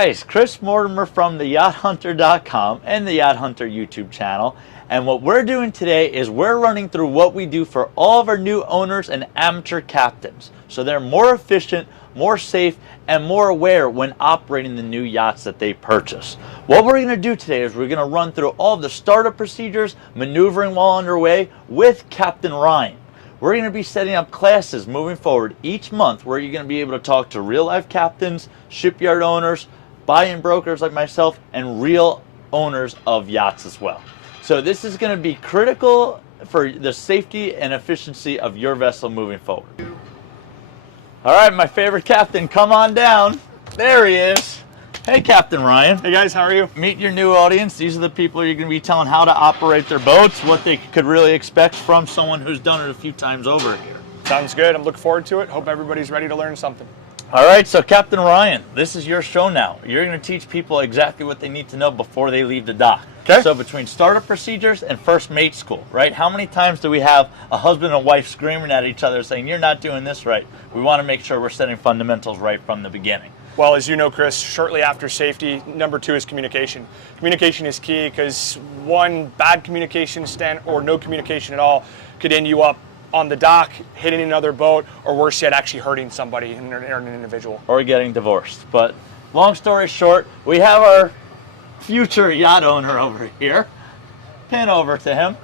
guys, Chris Mortimer from the yachthunter.com and the Yacht Hunter YouTube channel. And what we're doing today is we're running through what we do for all of our new owners and amateur captains, so they're more efficient, more safe, and more aware when operating the new yachts that they purchase. What we're going to do today is we're going to run through all of the startup procedures, maneuvering while underway with Captain Ryan. We're going to be setting up classes moving forward each month where you're going to be able to talk to real life captains, shipyard owners, buy-in brokers like myself, and real owners of yachts as well. So this is going to be critical for the safety and efficiency of your vessel moving forward. All right, my favorite captain, come on down. There he is. Hey, Captain Ryan. Hey guys, how are you? Meet your new audience. These are the people you're going to be telling how to operate their boats, what they could really expect from someone who's done it a few times over here. Sounds good. I'm looking forward to it. Hope everybody's ready to learn something. All right, so Captain Ryan, this is your show now. You're going to teach people exactly what they need to know before they leave the dock. Okay. So between startup procedures and first mate school, right? How many times do we have a husband and wife screaming at each other saying, you're not doing this right? We want to make sure we're setting fundamentals right from the beginning. Well, as you know, Chris, shortly after safety, number 2 is communication. Communication is key because one, bad communication or no communication at all could end you up on the dock, hitting another boat, or worse yet, actually hurting somebody, an individual. Or getting divorced. But long story short, we have our future yacht owner over here. Pin over to him.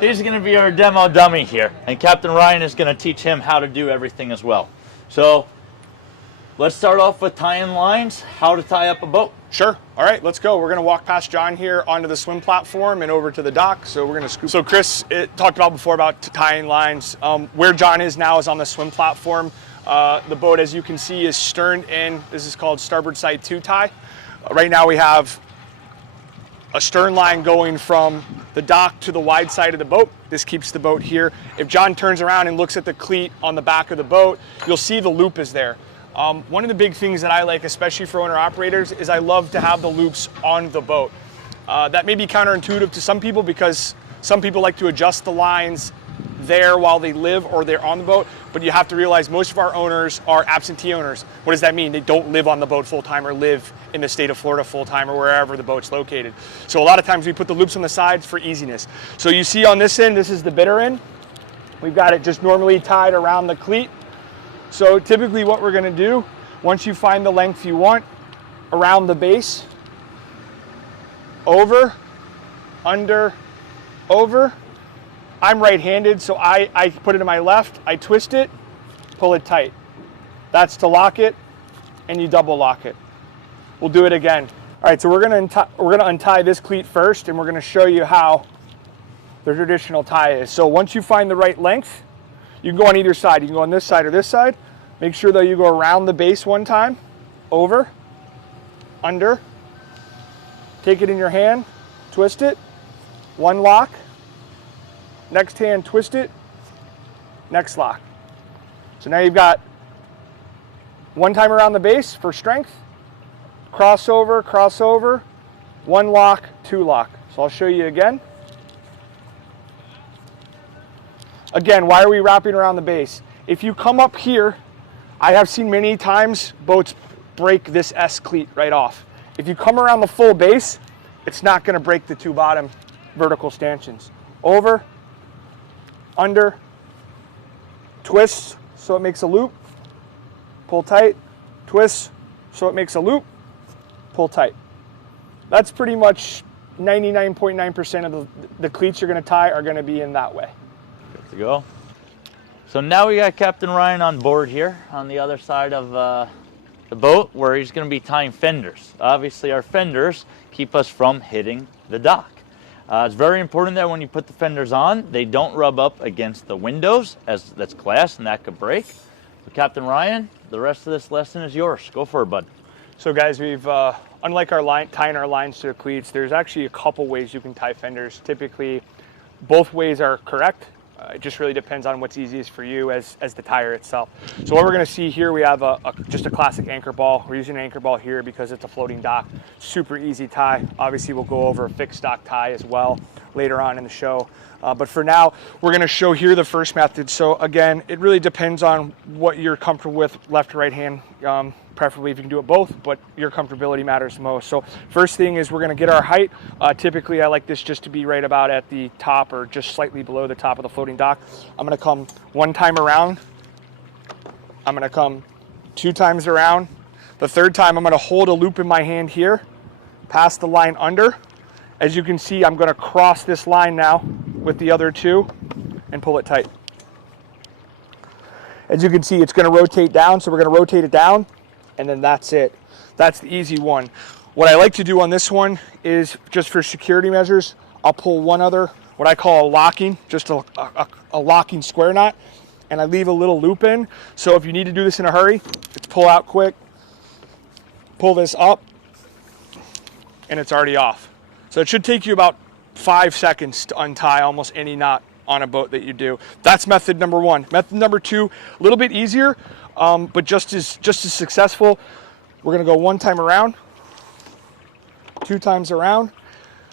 He's going to be our demo dummy here, and Captain Ryan is going to teach him how to do everything as well. So let's start off with tying lines, how to tie up a boat. Sure. All right, let's go. We're going to walk past John here onto the swim platform and over to the dock. So we're going to scoop. So Chris talked about before about tying lines. Where John is now is on the swim platform. The boat, as you can see, is stern in. This is called starboard side 2 tie. Right now we have a stern line going from the dock to the wide side of the boat. This keeps the boat here. If John turns around and looks at the cleat on the back of the boat, you'll see the loop is there. One of the big things that I like, especially for owner-operators, is I love to have the loops on the boat. That may be counterintuitive to some people because some people like to adjust the lines there while they live or they're on the boat, but you have to realize most of our owners are absentee owners. What does that mean? They don't live on the boat full-time or live in the state of Florida full-time or wherever the boat's located. So a lot of times we put the loops on the sides for easiness. So you see on this end, this is the bitter end. We've got it just normally tied around the cleat. So typically what we're going to do, once you find the length you want, around the base, over, under, over. I'm right-handed, so I put it to my left, I twist it, pull it tight. That's to lock it, and you double lock it. We'll do it again. All right, so we're going to untie this cleat first, and we're going to show you how the traditional tie is. So once you find the right length, you can go on either side. You can go on this side or this side. Make sure though you go around the base one time, over, under, take it in your hand, twist it, one lock, next hand twist it, next lock. So now you've got one time around the base for strength, crossover, crossover, one lock, two lock. So I'll show you again. Again, why are we wrapping around the base? If you come up here, I have seen many times boats break this S cleat right off. If you come around the full base, it's not going to break the 2 bottom vertical stanchions. Over, under, twist so it makes a loop, pull tight, twist so it makes a loop, pull tight. That's pretty much 99.9% of the cleats you're going to tie are going to be in that way. Good to go. So now we got Captain Ryan on board here on the other side of the boat where he's going to be tying fenders. Obviously our fenders keep us from hitting the dock. It's very important that when you put the fenders on, they don't rub up against the windows, as that's glass and that could break. So Captain Ryan, the rest of this lesson is yours. Go for it, bud. So guys, we've, unlike tying our lines to the cleats, there's actually a couple ways you can tie fenders. Typically, both ways are correct. It just really depends on what's easiest for you as the tire itself. So what we're going to see here, we have just a classic anchor ball. We're using an anchor ball here because it's a floating dock. Super easy tie. Obviously, we'll go over a fixed dock tie as well. later on in the show. But for now, we're going to show here the first method. So again, it really depends on what you're comfortable with, left or right hand. Preferably if you can do it both, but your comfortability matters most. So first thing is we're going to get our height. Typically, I like this just to be right about at the top or just slightly below the top of the floating dock. I'm going to come one time around. I'm going to come 2 times around. The third time, I'm going to hold a loop in my hand here, pass the line under. As you can see, I'm going to cross this line now with the other 2 and pull it tight. As you can see, it's going to rotate down, so we're going to rotate it down, and then that's it. That's the easy one. What I like to do on this one is, just for security measures, I'll pull one other, what I call a locking, just a locking square knot, and I leave a little loop in. So if you need to do this in a hurry, it's pull out quick, pull this up, and it's already off. So it should take you about 5 seconds to untie almost any knot on a boat that you do. That's method number 1. Method number 2, a little bit easier, but just as successful. We're gonna go 1 time around, 2 times around.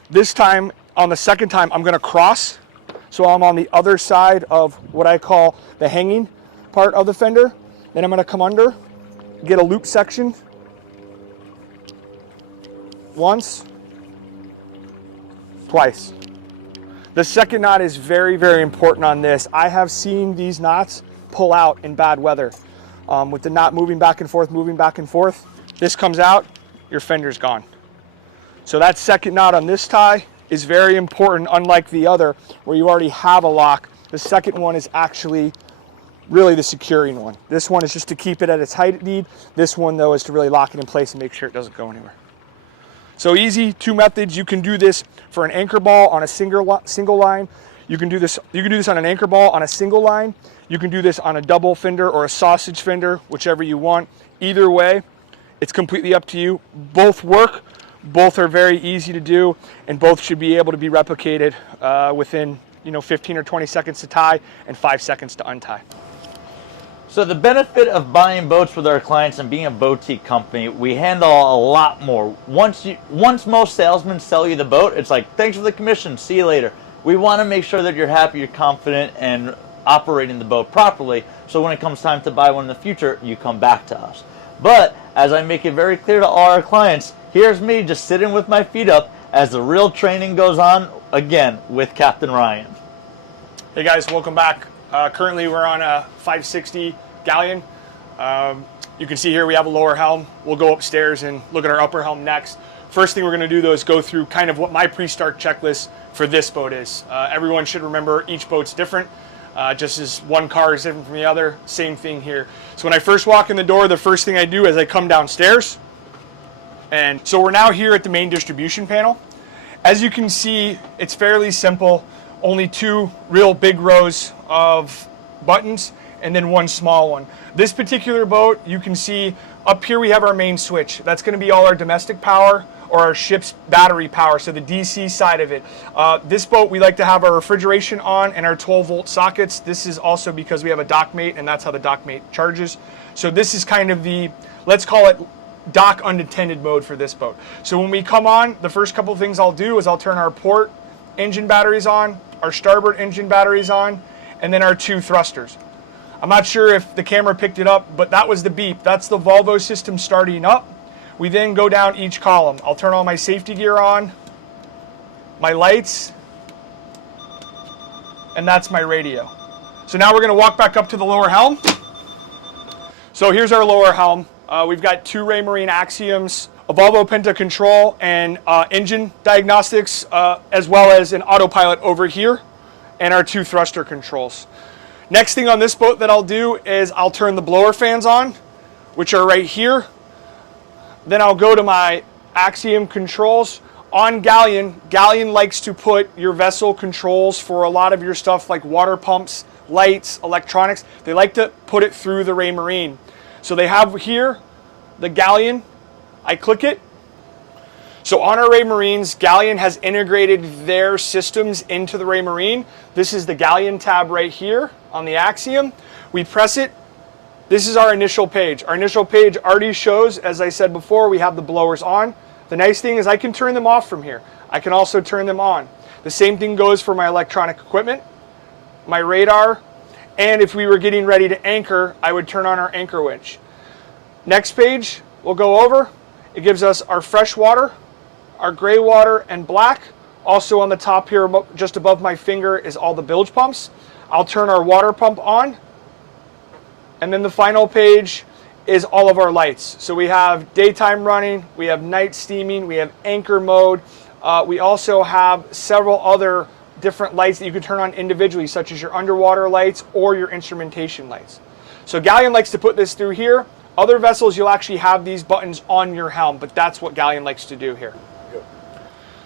This time, on the second time, I'm gonna cross. So I'm on the other side of what I call the hanging part of the fender. Then I'm gonna come under, get a loop section. Once, twice. The second knot is very, very important on this. I have seen these knots pull out in bad weather. With the knot moving back and forth, this comes out, your fender's gone. So that second knot on this tie is very important, unlike the other where you already have a lock. The second one is actually really the securing one. This one is just to keep it at its height need. This one though is to really lock it in place and make sure it doesn't go anywhere. So easy, 2 methods. You can do this for an anchor ball on a single line. You can do this on an anchor ball on a single line. You can do this on a double fender or a sausage fender, whichever you want. Either way, it's completely up to you. Both work, both are very easy to do, and both should be able to be replicated within 15 or 20 seconds to tie and 5 seconds to untie. So the benefit of buying boats with our clients and being a boutique company, we handle a lot more. Once most salesmen sell you the boat, it's like, thanks for the commission, see you later. We want to make sure that you're happy, you're confident, and operating the boat properly, so when it comes time to buy one in the future, you come back to us. But as I make it very clear to all our clients, here's me just sitting with my feet up as the real training goes on, again, with Captain Ryan. Hey guys, welcome back. Currently we're on a 560 galleon. You can see here we have a lower helm. We'll go upstairs and look at our upper helm next. First thing we're going to do though is go through kind of what my pre-start checklist for this boat is. Everyone should remember each boat's different. Just as one car is different from the other, same thing here. So when I first walk in the door, the first thing I do is I come downstairs. And so we're now here at the main distribution panel. As you can see, it's fairly simple. Only 2 real big rows of buttons and then 1 small one. This particular boat, you can see up here we have our main switch. That's going to be all our domestic power or our ship's battery power, so the DC side of it. This boat, we like to have our refrigeration on and our 12-volt sockets. This is also because we have a dock mate, and that's how the dock mate charges. So this is kind of the, let's call it dock unattended mode for this boat. So when we come on, the first couple of things I'll do is I'll turn our port engine batteries on, our starboard engine batteries on, and then our 2 thrusters. I'm not sure if the camera picked it up, but that was the beep. That's the Volvo system starting up. We then go down each column. I'll turn all my safety gear on, my lights, and that's my radio. So now we're going to walk back up to the lower helm. So here's our lower helm. We've got 2 Raymarine Axioms, a Volvo Penta control, and engine diagnostics, as well as an autopilot over here, and our 2 thruster controls. Next thing on this boat that I'll do is I'll turn the blower fans on, which are right here. Then I'll go to my Axiom controls. On Galleon, Galleon likes to put your vessel controls for a lot of your stuff like water pumps, lights, electronics. They like to put it through the Raymarine. So they have here the Galleon. I click it. So on our Raymarines, Galleon has integrated their systems into the Raymarine. This is the Galleon tab right here on the Axiom. We press it. This is our initial page. Our initial page already shows, as I said before, we have the blowers on. The nice thing is I can turn them off from here. I can also turn them on. The same thing goes for my electronic equipment, my radar, and if we were getting ready to anchor, I would turn on our anchor winch. Next page, we'll go over. It gives us our fresh water, our gray water, and black. Also on the top here, just above my finger, is all the bilge pumps. I'll turn our water pump on. And then the final page is all of our lights. So we have daytime running, we have night steaming, we have anchor mode. We also have several other different lights that you can turn on individually, such as your underwater lights or your instrumentation lights. So Galleon likes to put this through here. Other vessels, you'll actually have these buttons on your helm, but that's what Galleon likes to do here.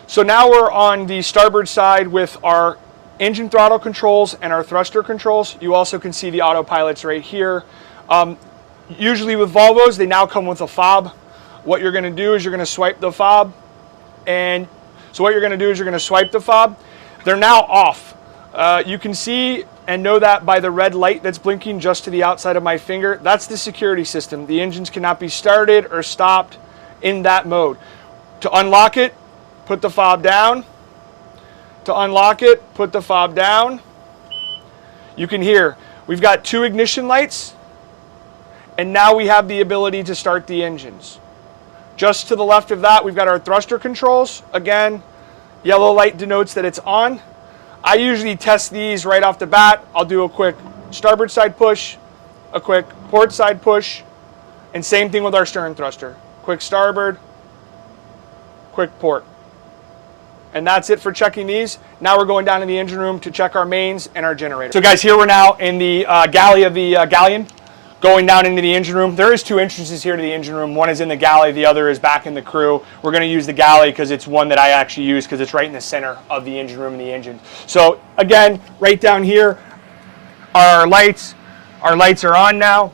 So now we're on the starboard side with our engine throttle controls and our thruster controls. You also can see the autopilots right here. Usually with Volvos, they now come with a fob. What you're going to do is you're going to swipe the fob. And so what you're going to do is you're going to swipe the fob. They're now off. You can see and know that by the red light that's blinking just to the outside of my finger. That's the security system. The engines cannot be started or stopped in that mode. To unlock it, put the fob down. To unlock it, put the fob down. You can hear we've got 2 ignition lights, and now we have the ability to start the engines. Just to the left of that, we've got our thruster controls. Again, yellow light denotes that it's on. I usually test these right off the bat. I'll do a quick starboard side push, a quick port side push, and same thing with our stern thruster. Quick starboard, quick port. And that's it for checking these. Now we're going down in the engine room to check our mains and our generator. So guys, here we're now in the galley of the Galleon, going down into the engine room. There is 2 entrances here to the engine room. One is in the galley, the other is back in the crew. We're gonna use the galley because it's one that I actually use because it's right in the center of the engine room and the engine. So again, right down here are our lights. Our lights are on now.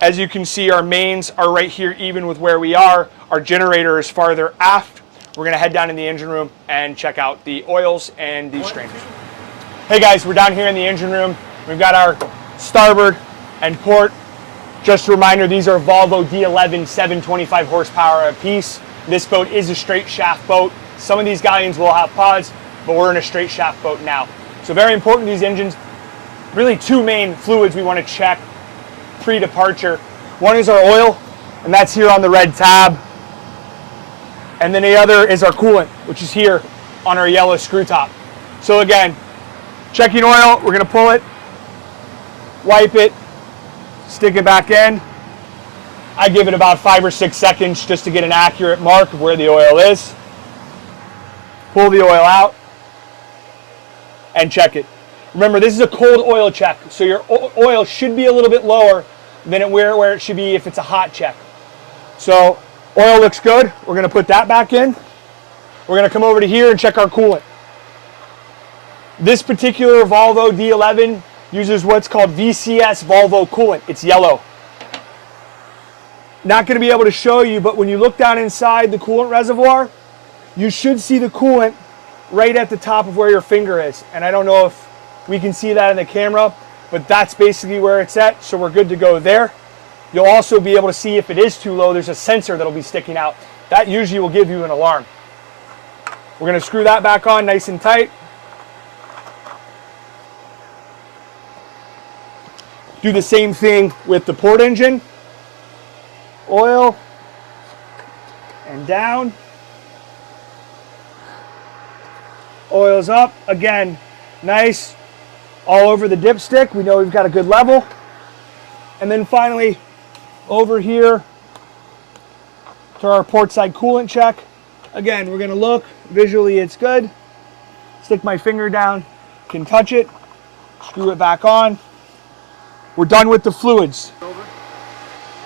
As you can see, our mains are right here even with where we are. Our generator is farther aft. We're gonna head down in the engine room and check out the oils and the strainers. Hey guys, we're down here in the engine room. We've got our starboard and port. Just a reminder, these are Volvo D11 725 horsepower apiece. This boat is a straight shaft boat. Some of these Galleons will have pods, but we're in a straight shaft boat now. So very important, these engines, really 2 main fluids we wanna check pre-departure. One is our oil, and that's here on the red tab. And then the other is our coolant, which is here on our yellow screw top. So again, checking oil, we're gonna pull it, wipe it, stick it back in. I give it about 5 or 6 seconds just to get an accurate mark of where the oil is. Pull the oil out and check it. Remember, this is a cold oil check, so your oil should be a little bit lower than where it should be if it's a hot check. So oil looks good. We're going to put that back in. We're going to come over to here and check our coolant. This particular Volvo D11 uses what's called VCS Volvo coolant. It's yellow. Not going to be able to show you, but when you look down inside the coolant reservoir, you should see the coolant right at the top of where your finger is. And I don't know if we can see that in the camera, but that's basically where it's at, so we're good to go there. You'll also be able to see if it is too low, there's a sensor that'll be sticking out. That usually will give you an alarm. We're going to screw that back on nice and tight. Do the same thing with the port engine. Oil and down. Oil's up. Again, nice all over the dipstick. We know we've got a good level. And then finally, over here to our port side coolant check. Again, we're gonna look, visually it's good. Stick my finger down, can touch it, screw it back on. We're done with the fluids.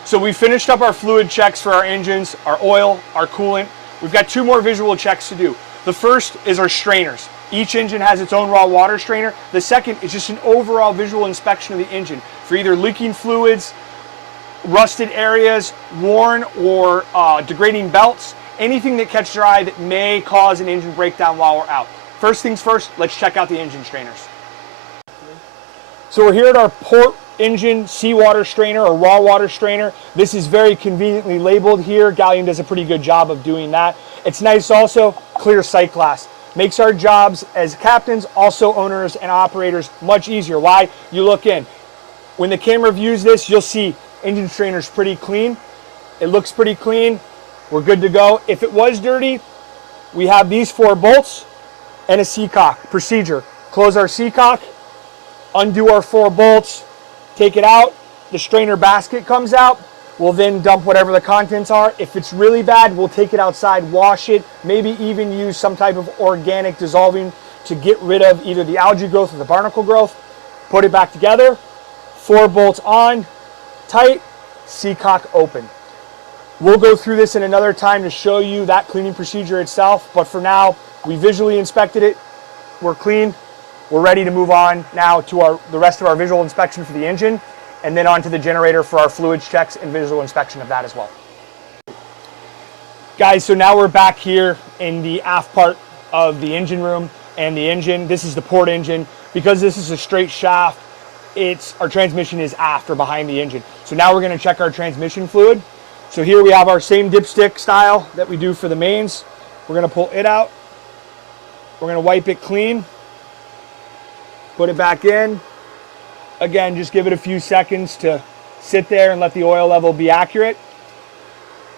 So we finished up our fluid checks for our engines, our oil, our coolant. We've got 2 more visual checks to do. The first is our strainers. Each engine has its own raw water strainer. The second is just an overall visual inspection of the engine for either leaking fluids, rusted areas, worn or degrading belts, anything that catches your eye that may cause an engine breakdown while we're out. First things first, let's check out the engine strainers. So we're here at our port engine seawater strainer or raw water strainer. This is very conveniently labeled here. Galleon does a pretty good job of doing that. It's nice also, clear sight glass. Makes our jobs as captains, also owners and operators, much easier. Why? You look in. When the camera views this, you'll see engine strainer's pretty clean. It looks pretty clean. We're good to go. If it was dirty, we have these 4 bolts and a seacock procedure. Close our seacock, undo our 4 bolts, take it out. The strainer basket comes out. We'll then dump whatever the contents are. If it's really bad, we'll take it outside, wash it, maybe even use some type of organic dissolving to get rid of either the algae growth or the barnacle growth. Put it back together, 4 bolts on, tight, seacock open. We'll go through this in another time to show you that cleaning procedure itself, but for now, we visually inspected it, we're clean, we're ready to move on now to the rest of our visual inspection for the engine, and then onto the generator for our fluids checks and visual inspection of that as well. Guys, so now we're back here in the aft part of the engine room and the engine. This is the port engine. Because this is a straight shaft, our transmission is aft or behind the engine. So now we're gonna check our transmission fluid. So here we have our same dipstick style that we do for the mains. We're gonna pull it out. We're gonna wipe it clean. Put it back in. Again, just give it a few seconds to sit there and let the oil level be accurate.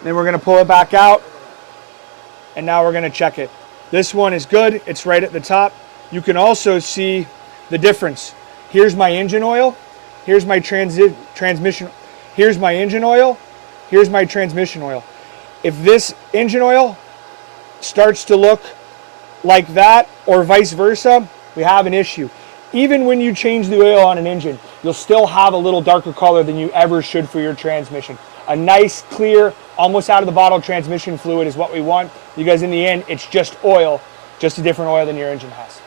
Then we're gonna pull it back out. And now we're gonna check it. This one is good, it's right at the top. You can also see the difference. Here's my engine oil, here's my transmission, here's my engine oil, here's my transmission oil. If this engine oil starts to look like that or vice versa, we have an issue. Even when you change the oil on an engine, you'll still have a little darker color than you ever should for your transmission. A nice, clear, almost out of the bottle transmission fluid is what we want, because in the end, it's just oil, just a different oil than your engine has.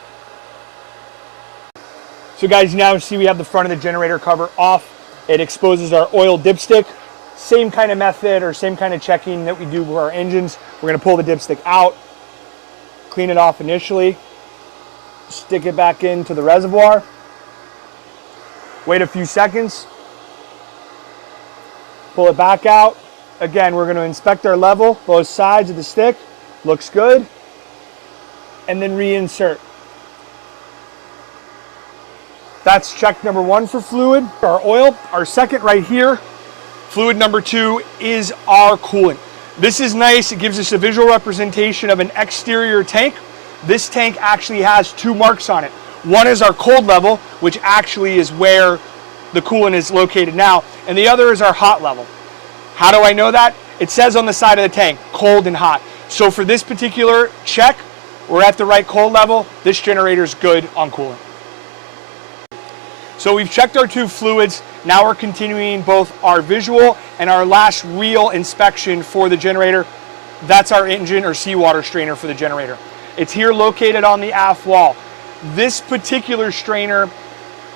So guys, now see we have the front of the generator cover off. It exposes our oil dipstick. Same kind of method or same kind of checking that we do with our engines. We're gonna pull the dipstick out, clean it off initially, stick it back into the reservoir, wait a few seconds, pull it back out. Again, we're gonna inspect our level, both sides of the stick, looks good, and then reinsert. That's check number 1 for fluid, our oil. Our second right here, fluid number 2 is our coolant. This is nice, it gives us a visual representation of an exterior tank. This tank actually has 2 marks on it. One is our cold level, which actually is where the coolant is located now, and the other is our hot level. How do I know that? It says on the side of the tank, cold and hot. So for this particular check, we're at the right cold level. This generator's good on coolant. So we've checked our 2 fluids. Now we're continuing both our visual and our last real inspection for the generator. That's our engine or seawater strainer for the generator. It's here located on the aft wall. This particular strainer,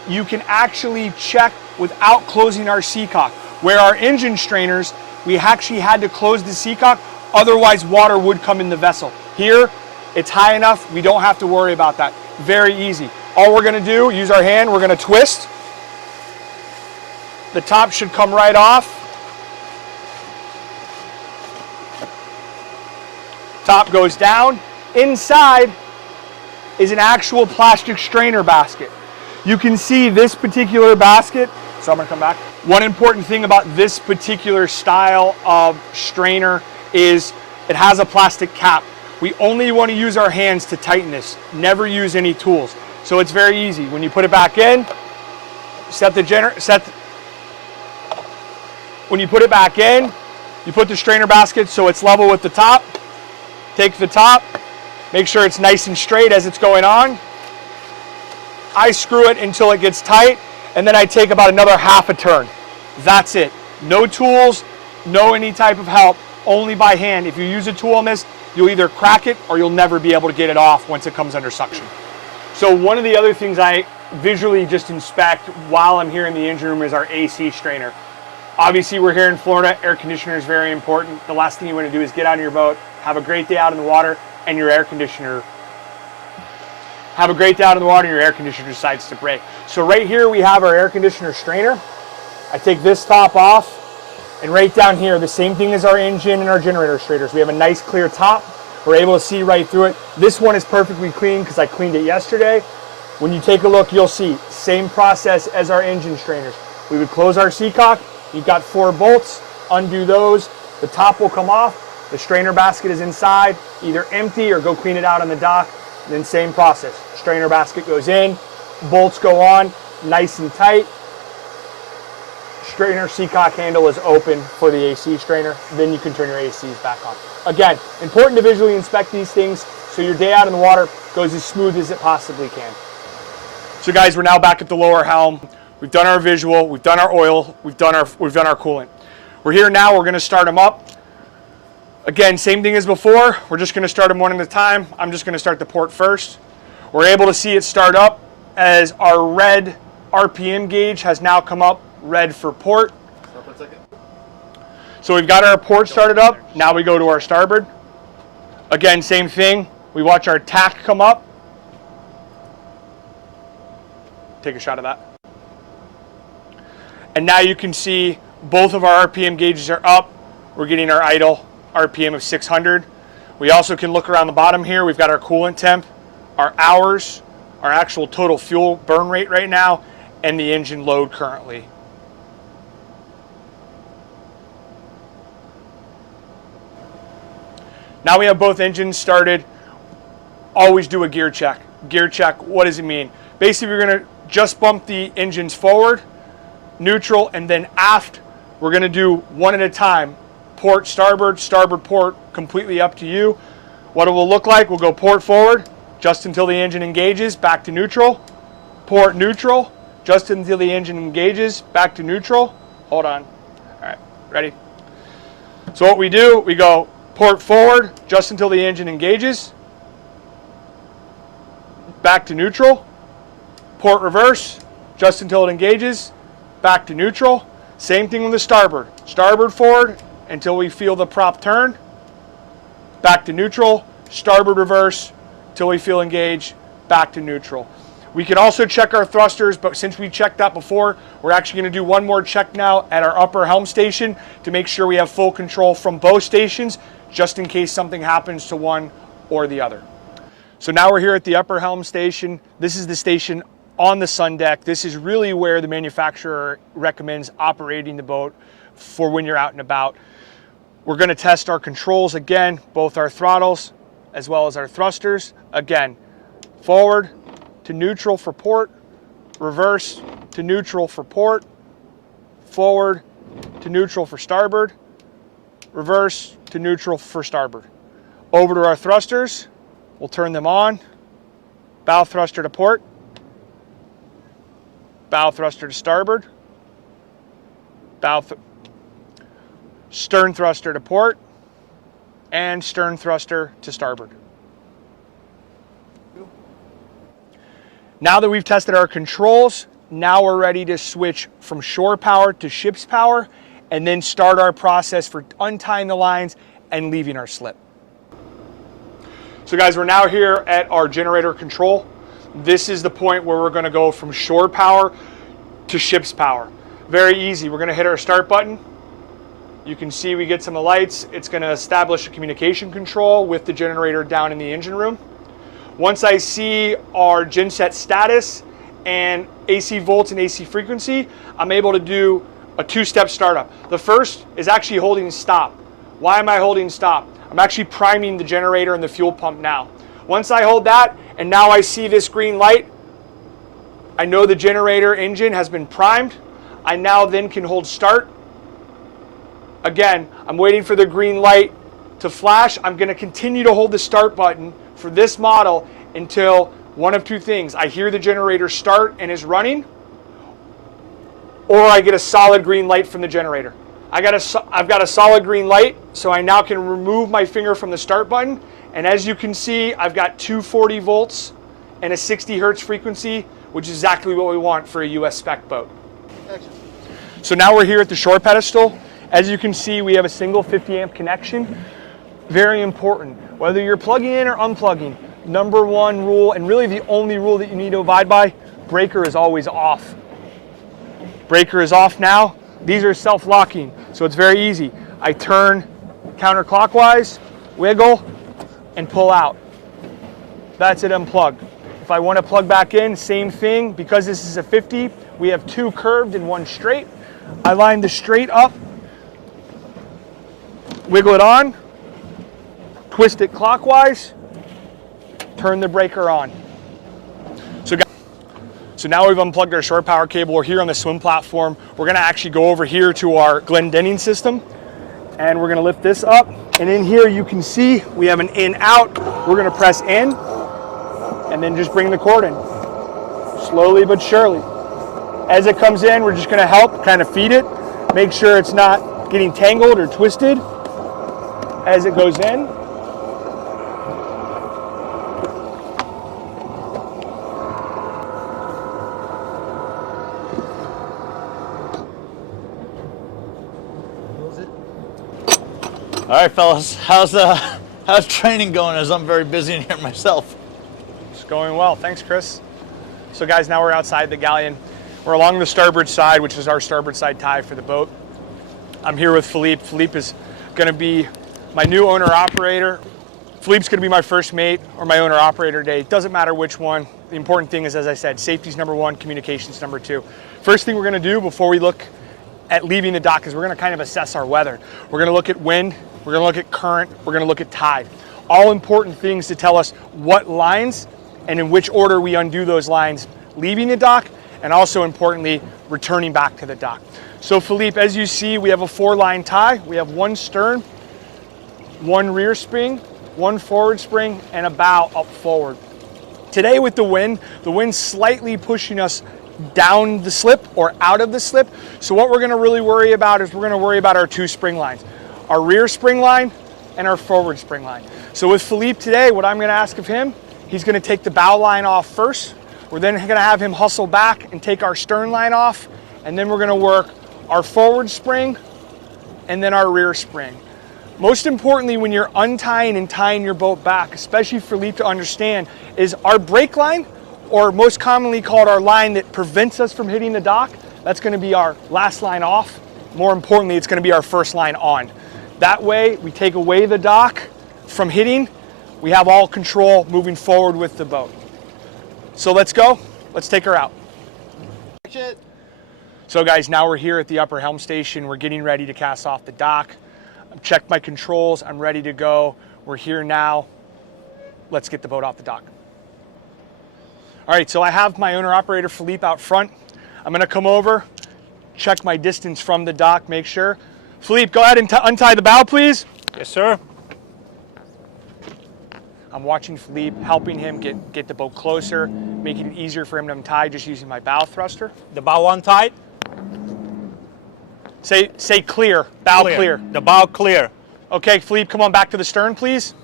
you can actually check without closing our seacock. Where our engine strainers, we actually had to close the seacock, otherwise water would come in the vessel. Here, it's high enough, we don't have to worry about that. Very easy. All we're gonna do, use our hand, we're gonna twist. The top should come right off. Top goes down. Inside is an actual plastic strainer basket. You can see this particular basket. So I'm gonna come back. One important thing about this particular style of strainer is it has a plastic cap. We only want to use our hands to tighten this, never use any tools. So it's very easy. When you put it back in, when you put it back in, you put the strainer basket so it's level with the top. Take the top, make sure it's nice and straight as it's going on. I screw it until it gets tight, and then I take about another half a turn. That's it. No tools, no any type of help, only by hand. If you use a tool on this, you'll either crack it or you'll never be able to get it off once it comes under suction. So one of the other things I visually just inspect while I'm here in the engine room is our AC strainer. Obviously we're here in Florida, air conditioner is very important. The last thing you want to do is get on your boat, have a great day out in the water, and your air conditioner decides to break. So right here we have our air conditioner strainer. I take this top off, and right down here, the same thing as our engine and our generator strainers. We have a nice clear top. We're able to see right through it. This one is perfectly clean because I cleaned it yesterday. When you take a look, you'll see same process as our engine strainers. We would close our seacock. You've got 4 bolts, undo those. The top will come off. The strainer basket is inside, either empty or go clean it out on the dock. And then same process. Strainer basket goes in, bolts go on, nice and tight. Strainer seacock handle is open for the AC strainer. Then you can turn your ACs back on. Again, important to visually inspect these things so your day out in the water goes as smooth as it possibly can. So guys, we're now back at the lower helm. We've done our visual, we've done our oil, we've done our coolant. We're here now, we're gonna start them up. Again, same thing as before. We're just gonna start them one at a time. I'm just gonna start the port first. We're able to see it start up as our red RPM gauge has now come up, red for port. Stop 1 second. So we've got our port started up. Now we go to our starboard. Again, same thing. We watch our tack come up. Take a shot of that. And now you can see both of our RPM gauges are up. We're getting our idle RPM of 600. We also can look around the bottom here. We've got our coolant temp, our hours, our actual total fuel burn rate right now, and the engine load currently. Now we have both engines started. Always do a gear check. Gear check, what does it mean? Basically, we're gonna just bump the engines forward, neutral, and then aft. We're gonna do one at a time. Port, starboard, starboard, port, completely up to you. What it will look like, we'll go port forward, just until the engine engages, back to neutral. Port neutral, just until the engine engages, back to neutral. Hold on. All right, ready? So what we do, we go port forward, just until the engine engages, back to neutral. Port reverse, just until it engages, back to neutral. Same thing with the starboard. Starboard forward until we feel the prop turn, back to neutral. Starboard reverse until we feel engaged, back to neutral. We can also check our thrusters, but since we checked that before, we're actually going to do one more check now at our upper helm station to make sure we have full control from both stations, just in case something happens to one or the other. So now we're here at the upper helm station. This is the station on the sun deck. This is really where the manufacturer recommends operating the boat for when you're out and about. We're going to test our controls again, both our throttles as well as our thrusters. Again, forward to neutral for port, reverse to neutral for port, forward to neutral for starboard, reverse to neutral for starboard. Over to our thrusters, we'll turn them on. Bow thruster to port, bow thruster to starboard, stern thruster to port, and stern thruster to starboard. Now that we've tested our controls, now we're ready to switch from shore power to ship's power and then start our process for untying the lines and leaving our slip. So guys, we're now here at our generator control. This is the point where we're going to go from shore power to ship's power. Very easy. We're going to hit our start button. You can see we get some of the lights. It's going to establish a communication control with the generator down in the engine room. Once I see our genset status and AC volts and AC frequency, I'm able to do a 2-step startup. The first is actually holding stop. Why am I holding stop? I'm actually priming the generator and the fuel pump now. Once I hold that and now I see this green light, I know the generator engine has been primed. I now then can hold start. Again, I'm waiting for the green light to flash. I'm going to continue to hold the start button for this model until one of two things. I hear the generator start and is running, or I get a solid green light from the generator. I've got a solid green light, so I now can remove my finger from the start button. And as you can see, I've got 240 volts and a 60 hertz frequency, which is exactly what we want for a US spec boat. So now we're here at the shore pedestal. As you can see, we have a single 50 amp connection. Very important. Whether you're plugging in or unplugging, number one rule, and really the only rule that you need to abide by, breaker is always off. Breaker is off now. These are self-locking, so it's very easy. I turn counterclockwise, wiggle, and pull out. That's it, unplug. If I want to plug back in, same thing. Because this is a 50, we have 2 curved and 1 straight. I line the straight up, wiggle it on, twist it clockwise, turn the breaker on. So now we've unplugged our shore power cable. We're here on the swim platform. We're gonna actually go over here to our Glendenning system, and we're gonna lift this up. And in here you can see we have an in-out. We're gonna press in, and then just bring the cord in. Slowly but surely. As it comes in, we're just gonna help kind of feed it. Make sure it's not getting tangled or twisted as it goes in. All right, fellas, how's training going as I'm very busy in here myself? It's going well, thanks Chris. So guys, now we're outside the galleon. We're along the starboard side, which is our starboard side tie for the boat. I'm here with Philippe. Philippe is gonna be my new owner-operator. Philippe's gonna be my first mate or my owner-operator today. It doesn't matter which one. The important thing is, as I said, safety's number 1, communication's number 2. First thing we're gonna do before we look at leaving the dock is we're gonna kind of assess our weather. We're gonna look at wind, we're gonna look at current, we're gonna look at tide. All important things to tell us what lines and in which order we undo those lines leaving the dock, and also importantly, returning back to the dock. So Philippe, as you see, we have a 4-line tie. We have 1 stern, 1 rear spring, 1 forward spring, and a bow up forward. Today with the wind's slightly pushing us down the slip or out of the slip. So what we're gonna really worry about is we're gonna worry about our 2 spring lines, our rear spring line and our forward spring line. So with Philippe today, what I'm gonna ask of him, he's gonna take the bow line off first. We're then gonna have him hustle back and take our stern line off, and then we're gonna work our forward spring and then our rear spring. Most importantly, when you're untying and tying your boat back, especially for Philippe to understand, is our brake line, or most commonly called our line that prevents us from hitting the dock, that's gonna be our last line off. More importantly, it's gonna be our first line on. That way, we take away the dock from hitting, we have all control moving forward with the boat. So let's go, let's take her out. So guys, now we're here at the upper helm station. We're getting ready to cast off the dock. I've checked my controls, I'm ready to go. We're here now. Let's get the boat off the dock. All right, so I have my owner-operator Philippe out front. I'm gonna come over, check my distance from the dock, make sure. Philippe, go ahead and untie the bow, please. Yes, sir. I'm watching Philippe, helping him get the boat closer, making it easier for him to untie just using my bow thruster. The bow untied. Say clear, bow clear. The bow clear. Okay, Philippe, come on back to the stern, please.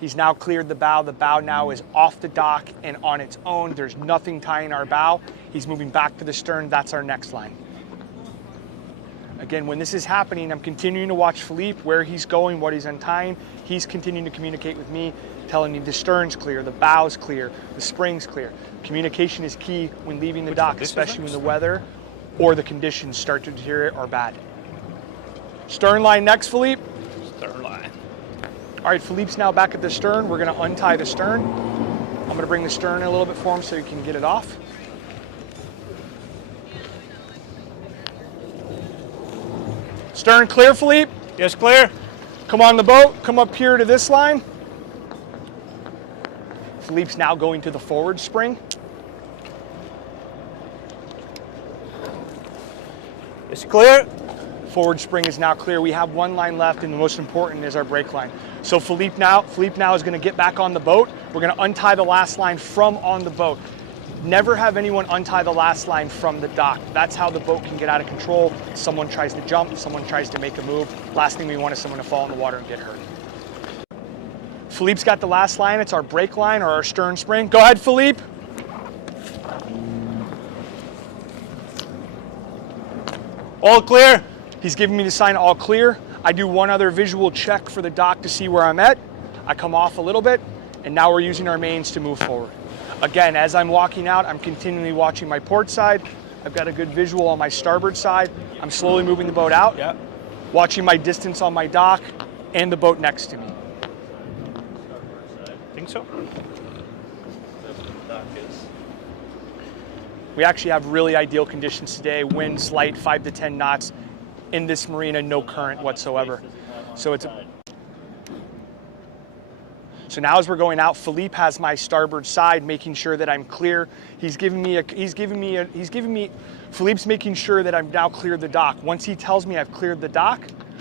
He's now cleared the bow. The bow now is off the dock and on its own. There's nothing tying our bow. He's moving back to the stern. That's our next line. Again, when this is happening, I'm continuing to watch Philippe, where he's going, what he's untying. He's continuing to communicate with me, telling me the stern's clear, the bow's clear, the spring's clear. Communication is key when leaving the dock, especially when the weather or the conditions start to deteriorate or bad. Stern line next, Philippe. Stern line. All right, Philippe's now back at the stern. We're gonna untie the stern. I'm gonna bring the stern in a little bit for him so he can get it off. Stern clear, Philippe? Yes, clear. Come on the boat, come up here to this line. Philippe's now going to the forward spring. It's clear. Forward spring is now clear. We have 1 line left, and the most important is our brake line. So Philippe now is gonna get back on the boat. We're gonna untie the last line from on the boat. Never have anyone untie the last line from the dock. That's how the boat can get out of control. Someone tries to jump, someone tries to make a move. Last thing we want is someone to fall in the water and get hurt. Philippe's got the last line. It's our brake line or our stern spring. Go ahead, Philippe. All clear. He's giving me the sign all clear. I do one other visual check for the dock to see where I'm at. I come off a little bit, and now we're using our mains to move forward. Again, as I'm walking out, I'm continually watching my port side. I've got a good visual on my starboard side. I'm slowly moving the boat out, Yep. watching my distance on my dock and the boat next to me. think so. We actually have really ideal conditions today. Winds light 5 to 10 knots in this marina, no current whatsoever. So now as we're going out, Philippe has my starboard side, making sure that I'm clear. Philippe's making sure that I've now cleared the dock. Once he tells me I've cleared the dock,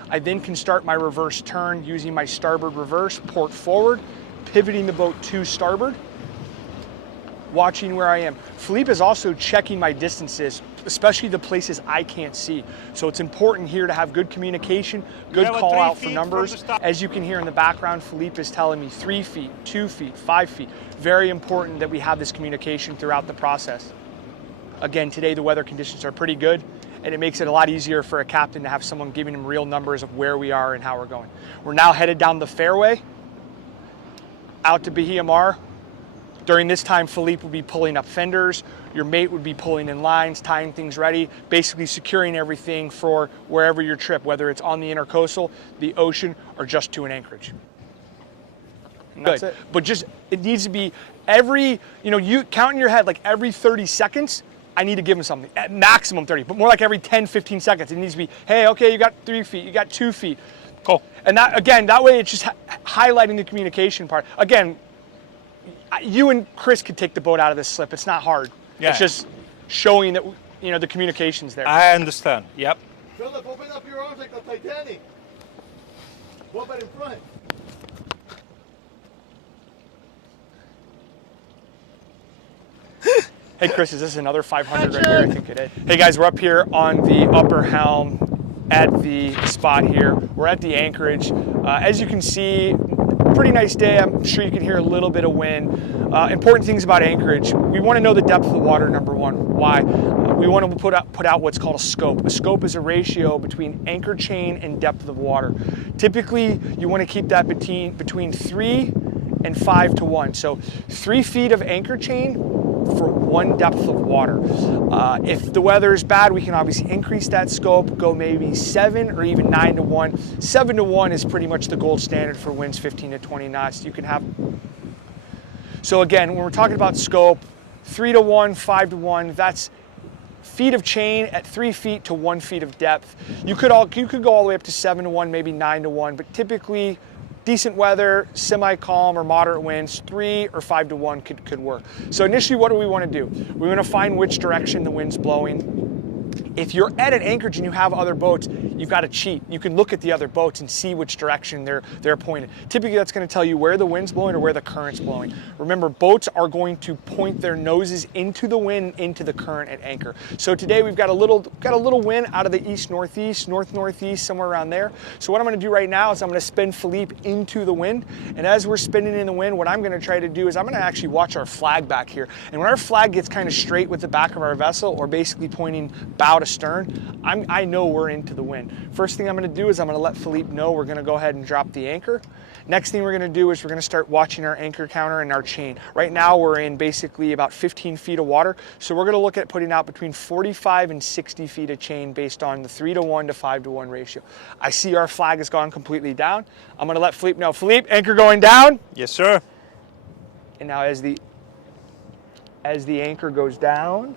I then can start my reverse turn using my starboard reverse, port forward, pivoting the boat to starboard, watching where I am. Philippe is also checking my distances, especially the places I can't see. So it's important here to have good communication, good call out for numbers. As you can hear in the background, Philippe is telling me 3 feet, 2 feet, 5 feet. Very important that we have this communication throughout the process. Again, today the weather conditions are pretty good, and it makes it a lot easier for a captain to have someone giving him real numbers of where we are and how we're going. We're now headed down the fairway, out to Bahia Mar. During this time, Philippe will be pulling up fenders. Your mate would be pulling in lines, tying things ready, basically securing everything for wherever your trip, whether it's on the intercoastal, the ocean, or just to an anchorage. And that's it. But just, it needs to be you count in your head, like every 30 seconds, I need to give him something, at maximum 30, but more like every 10, 15 seconds. It needs to be, hey, okay, you got 3 feet, you got 2 feet. Cool. And that way it's just highlighting the communication part. Again, you and Chris could take the boat out of this slip. It's not hard. Yeah. It's just showing that the communication's there. I understand. Yep. Philip, open up your arms like the Titanic. Go back in front. Hey Chris, is this another 500 right here? I think it is. Hey guys, we're up here on the upper helm at the spot here. We're at the anchorage. As you can see, pretty nice day. I'm sure you can hear a little bit of wind. Important things about anchorage. We want to know the depth of the water, number one. Why? We want to put out what's called a scope. A scope is a ratio between anchor chain and depth of water. Typically, you want to keep that between 3 and 5 to 1. So 3 feet of anchor chain for 1 depth of water. If the weather is bad, we can obviously increase that scope, go maybe 7 or even 9 to 1. 7 to 1 is pretty much the gold standard for winds 15 to 20 knots. You can have. So again, when we're talking about scope, 3 to 1, 5 to 1, that's feet of chain at 3 feet to 1 feet of depth. You could go all the way up to 7 to 1, maybe 9 to 1, but typically decent weather, semi-calm or moderate winds, 3 or 5 to 1 could work. So initially, what do we want to do? We want to find which direction the wind's blowing. If you're at an anchorage and you have other boats, you've got to cheat. You can look at the other boats and see which direction they're pointed. Typically, that's going to tell you where the wind's blowing or where the current's blowing. Remember, boats are going to point their noses into the wind, into the current at anchor. So today we've got a little wind out of the east-northeast, north-northeast, somewhere around there. So what I'm going to do right now is I'm going to spin Philippe into the wind. And as we're spinning in the wind, what I'm going to try to do is I'm going to actually watch our flag back here. And when our flag gets kind of straight with the back of our vessel, or basically pointing bow to stern, I know we're into the wind. First thing I'm going to do is I'm going to let Philippe know we're going to go ahead and drop the anchor. Next thing we're going to do is we're going to start watching our anchor counter and our chain. Right now we're in basically about 15 feet of water, so we're going to look at putting out between 45 and 60 feet of chain based on the 3 to 1 to 5 to 1 ratio. I see our flag has gone completely down. I'm going to let Philippe know. Philippe, anchor going down. Yes, sir. And now as the anchor goes down,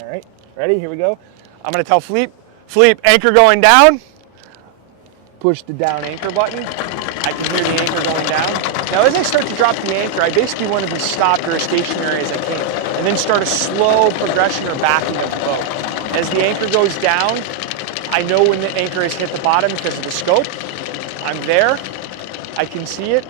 all right, ready? Here we go. I'm going to tell Philippe, anchor going down. Push the down anchor button. I can hear the anchor going down. Now as I start to drop the anchor, I basically want to be stopped or as stationary as I can, and then start a slow progression or backing of the boat. As the anchor goes down, I know when the anchor has hit the bottom because of the scope. I'm there. I can see it.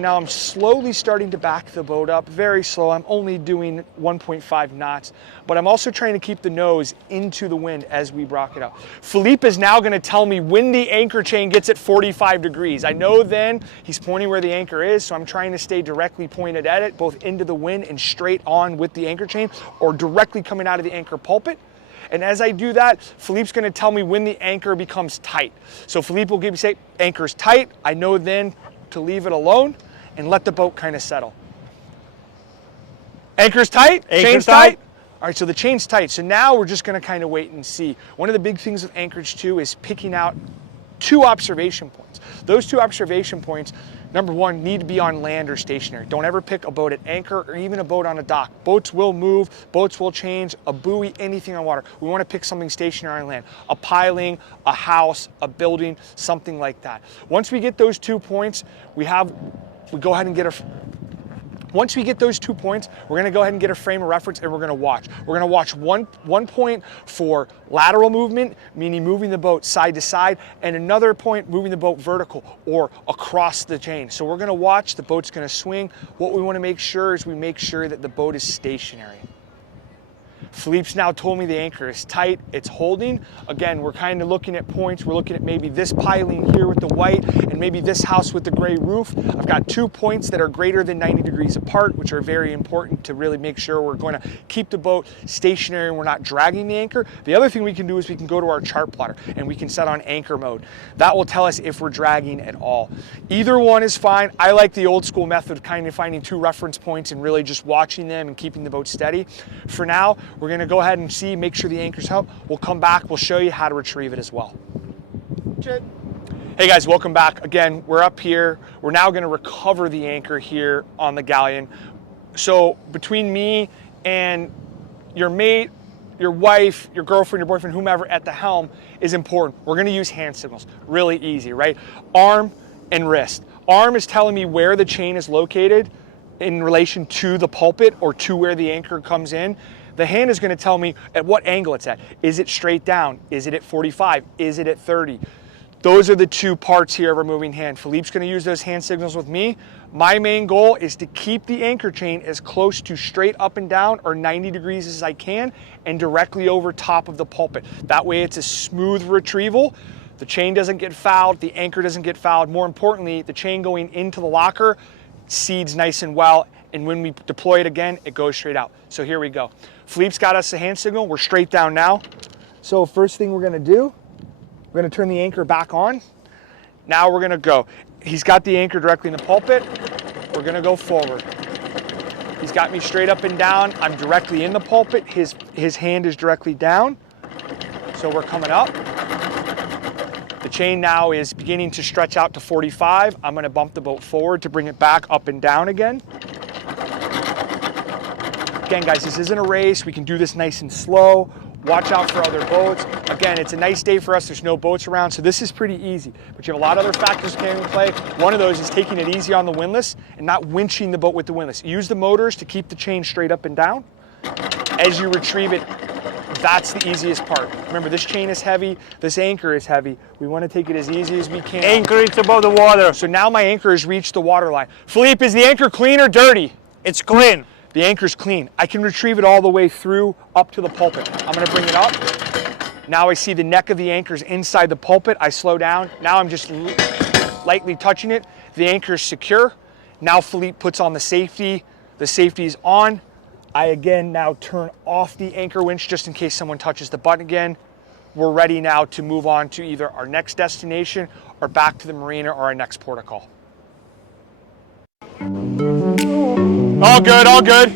Now I'm slowly starting to back the boat up, very slow. I'm only doing 1.5 knots, but I'm also trying to keep the nose into the wind as we rock it up. Philippe is now going to tell me when the anchor chain gets at 45 degrees. I know then he's pointing where the anchor is, so I'm trying to stay directly pointed at it, both into the wind and straight on with the anchor chain, or directly coming out of the anchor pulpit. And as I do that, Philippe's going to tell me when the anchor becomes tight. So Philippe will say, anchor's tight. I know then to leave it alone and let the boat kind of settle. Anchor's tight, chain's tight. All right, so the chain's tight. So now we're just going to kind of wait and see. One of the big things with anchorage too is picking out 2 observation points. Those 2 observation points, number one, need to be on land or stationary. Don't ever pick a boat at anchor or even a boat on a dock. Boats will move, boats will change, a buoy, anything on water. We want to pick something stationary on land, a piling, a house, a building, something like that. Once we get those 2 points, we go ahead and get once we get those 2 points, we're gonna go ahead and get a frame of reference and we're gonna watch. We're gonna watch one point for lateral movement, meaning moving the boat side to side, and another point moving the boat vertical or across the chain. So we're gonna watch, the boat's gonna swing. What we wanna make sure is we make sure that the boat is stationary. Philippe's now told me the anchor is tight, it's holding. Again, we're kind of looking at points. We're looking at maybe this piling here with the white and maybe this house with the gray roof. I've got 2 points that are greater than 90 degrees apart, which are very important to really make sure we're going to keep the boat stationary and we're not dragging the anchor. The other thing we can do is we can go to our chart plotter and we can set on anchor mode. That will tell us if we're dragging at all. Either one is fine. I like the old school method of kind of finding 2 reference points and really just watching them and keeping the boat steady. For now, we're going to go ahead and see, make sure the anchor's out. We'll come back, we'll show you how to retrieve it as well. Hey guys, welcome back. Again, we're up here. We're now going to recover the anchor here on the galleon. So between me and your mate, your wife, your girlfriend, your boyfriend, whomever at the helm is important. We're going to use hand signals. Really easy, right? Arm and wrist. Arm is telling me where the chain is located in relation to the pulpit or to where the anchor comes in. The hand is going to tell me at what angle it's at. Is it straight down? Is it at 45? Is it at 30? Those are the 2 parts here of our moving hand. Philippe's going to use those hand signals with me. My main goal is to keep the anchor chain as close to straight up and down or 90 degrees as I can and directly over top of the pulpit. That way it's a smooth retrieval. The chain doesn't get fouled, the anchor doesn't get fouled. More importantly, the chain going into the locker seeds nice and well, and when we deploy it again, it goes straight out. So here we go. Philippe's got us a hand signal. We're straight down now. So first thing we're gonna do, we're gonna turn the anchor back on. Now we're gonna go. He's got the anchor directly in the pulpit. We're gonna go forward. He's got me straight up and down. I'm directly in the pulpit. His hand is directly down. So we're coming up. The chain now is beginning to stretch out to 45. I'm gonna bump the boat forward to bring it back up and down again. Again, guys, this isn't a race. We can do this nice and slow. Watch out for other boats. Again, it's a nice day for us. There's no boats around, so this is pretty easy. But you have a lot of other factors coming into play. One of those is taking it easy on the windlass and not winching the boat with the windlass. Use the motors to keep the chain straight up and down. As you retrieve it, that's the easiest part. Remember, this chain is heavy. This anchor is heavy. We want to take it as easy as we can. Anchor is above the water. So now my anchor has reached the water line. Philippe, is the anchor clean or dirty? It's clean. The anchor's clean. I can retrieve it all the way through up to the pulpit. I'm gonna bring it up. Now I see the neck of the anchor's inside the pulpit. I slow down. Now I'm just lightly touching it. The anchor's secure. Now Philippe puts on the safety. The safety is on. I again now turn off the anchor winch just in case someone touches the button again. We're ready now to move on to either our next destination or back to the marina or our next port of call. All good, all good.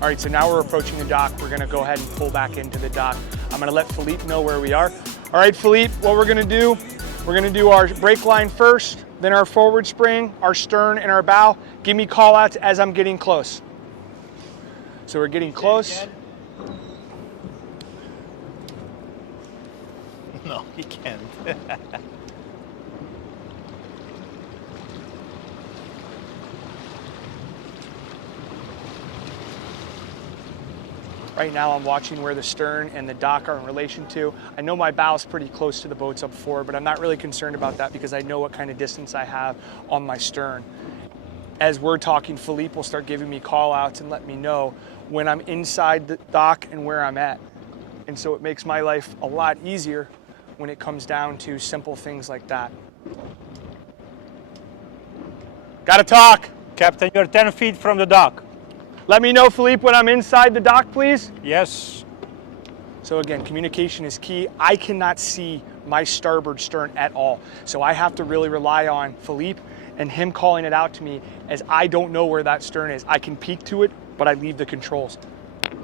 All right, so now we're approaching the dock. We're gonna go ahead and pull back into the dock. I'm gonna let Philippe know where we are. All right, Philippe, what we're gonna do our brake line first, then our forward spring, our stern, and our bow. Give me call outs as I'm getting close. So we're getting close. No, he can't. Right now I'm watching where the stern and the dock are in relation to. I know my bow's pretty close to the boats up forward, but I'm not really concerned about that because I know what kind of distance I have on my stern. As we're talking, Philippe will start giving me call outs and let me know when I'm inside the dock and where I'm at. And so it makes my life a lot easier when it comes down to simple things like that. Gotta talk. Captain, you're 10 feet from the dock. Let me know, Philippe, when I'm inside the dock, please. Yes. So again, communication is key. I cannot see my starboard stern at all. So I have to really rely on Philippe and him calling it out to me, as I don't know where that stern is. I can peek to it, but I leave the controls.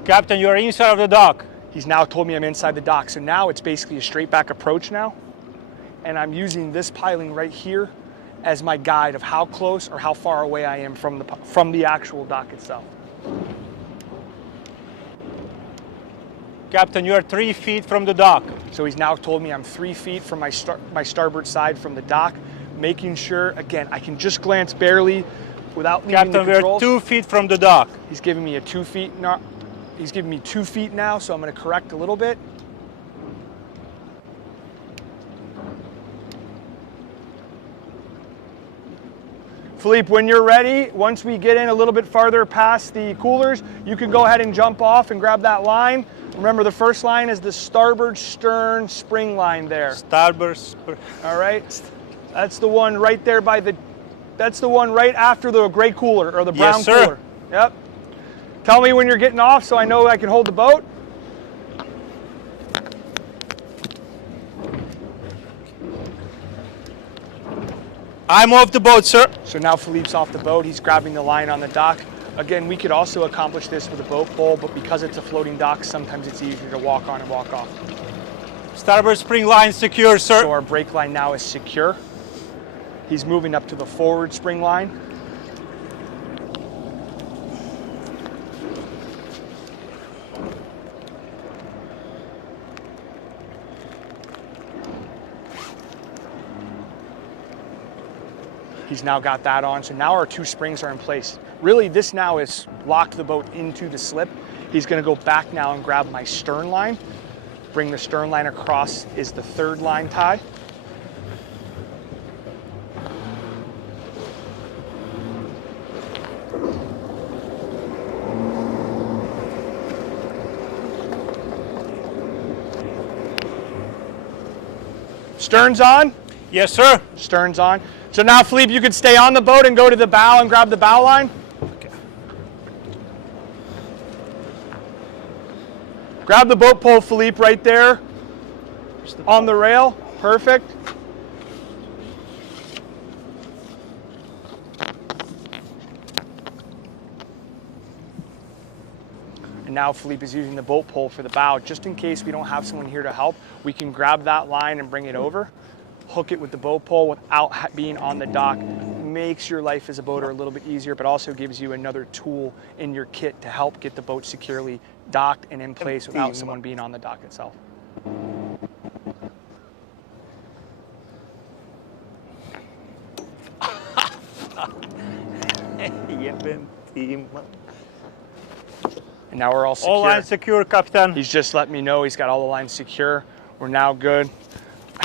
Captain, you're inside of the dock. He's now told me I'm inside the dock. So now it's basically a straight back approach now. And I'm using this piling right here as my guide of how close or how far away I am from the actual dock itself. Captain, you are 3 feet from the dock. So he's now told me I'm 3 feet from my starboard side from the dock, making sure, again, I can just glance barely without leaving the Captain, controls. we're 2 feet from the dock. He's giving me 2 feet now. He's giving me 2 feet now, so I'm going to correct a little bit. Philippe, when you're ready, once we get in a little bit farther past the coolers, you can go ahead and jump off and grab that line. Remember, the first line is the starboard stern spring line there. Starboard. All right, that's the one right there by the. That's the one right after the gray cooler or the brown Yes, sir. cooler. Yep. Tell me when you're getting off so I know I can hold the boat. I'm off the boat, sir. So now Philippe's off the boat. He's grabbing the line on the dock. Again, we could also accomplish this with a boat pole, but because it's a floating dock, sometimes it's easier to walk on and walk off. Starboard spring line secure, sir. So our brake line now is secure. He's moving up to the forward spring line. He's now got that on, so now our 2 springs are in place. Really, this now is locked the boat into the slip. He's gonna go back now and grab my stern line. Bring the stern line across is the 3rd line tie. Stern's on? Yes, sir. Stern's on. So now, Philippe, you could stay on the boat and go to the bow and grab the bow line. Okay. Grab the boat pole, Philippe, right there on the rail. Perfect. And now Philippe is using the boat pole for the bow. Just in case we don't have someone here to help, we can grab that line and bring it over. Hook it with the boat pole without being on the dock. Makes your life as a boater a little bit easier, but also gives you another tool in your kit to help get the boat securely docked and in place without someone being on the dock itself. And now we're all secure. All lines secure, Captain. He's just let me know he's got all the lines secure. We're now good.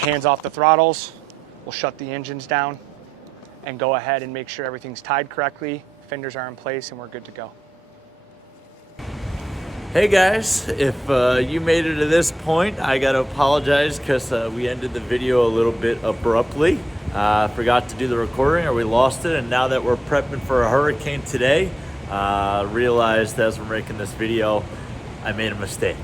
Hands off the throttles. We'll shut the engines down and go ahead and make sure everything's tied correctly. Fenders are in place and we're good to go. Hey guys, if you made it to this point, I gotta apologize because we ended the video a little bit abruptly. Forgot to do the recording, or we lost it, and now that we're prepping for a hurricane today, realized as we're making this video, I made a mistake.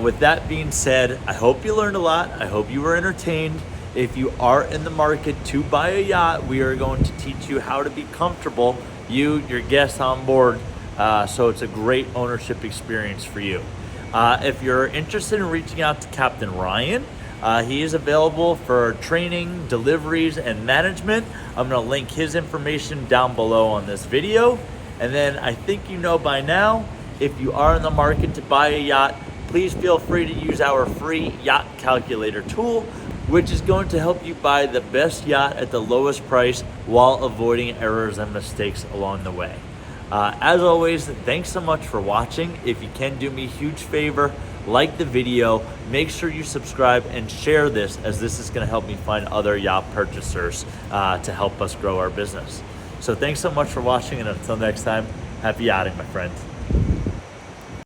With that being said, I hope you learned a lot. I hope you were entertained. If you are in the market to buy a yacht, we are going to teach you how to be comfortable, you, your guests on board, so it's a great ownership experience for you. If you're interested in reaching out to Captain Ryan, he is available for training, deliveries, and management. I'm gonna link his information down below on this video. And then I think you know by now, if you are in the market to buy a yacht, please feel free to use our free yacht calculator tool, which is going to help you buy the best yacht at the lowest price while avoiding errors and mistakes along the way. As always, thanks so much for watching. If you can do me a huge favor, like the video, make sure you subscribe and share this, as this is going to help me find other yacht purchasers to help us grow our business. So thanks so much for watching, and until next time, happy yachting, my friend.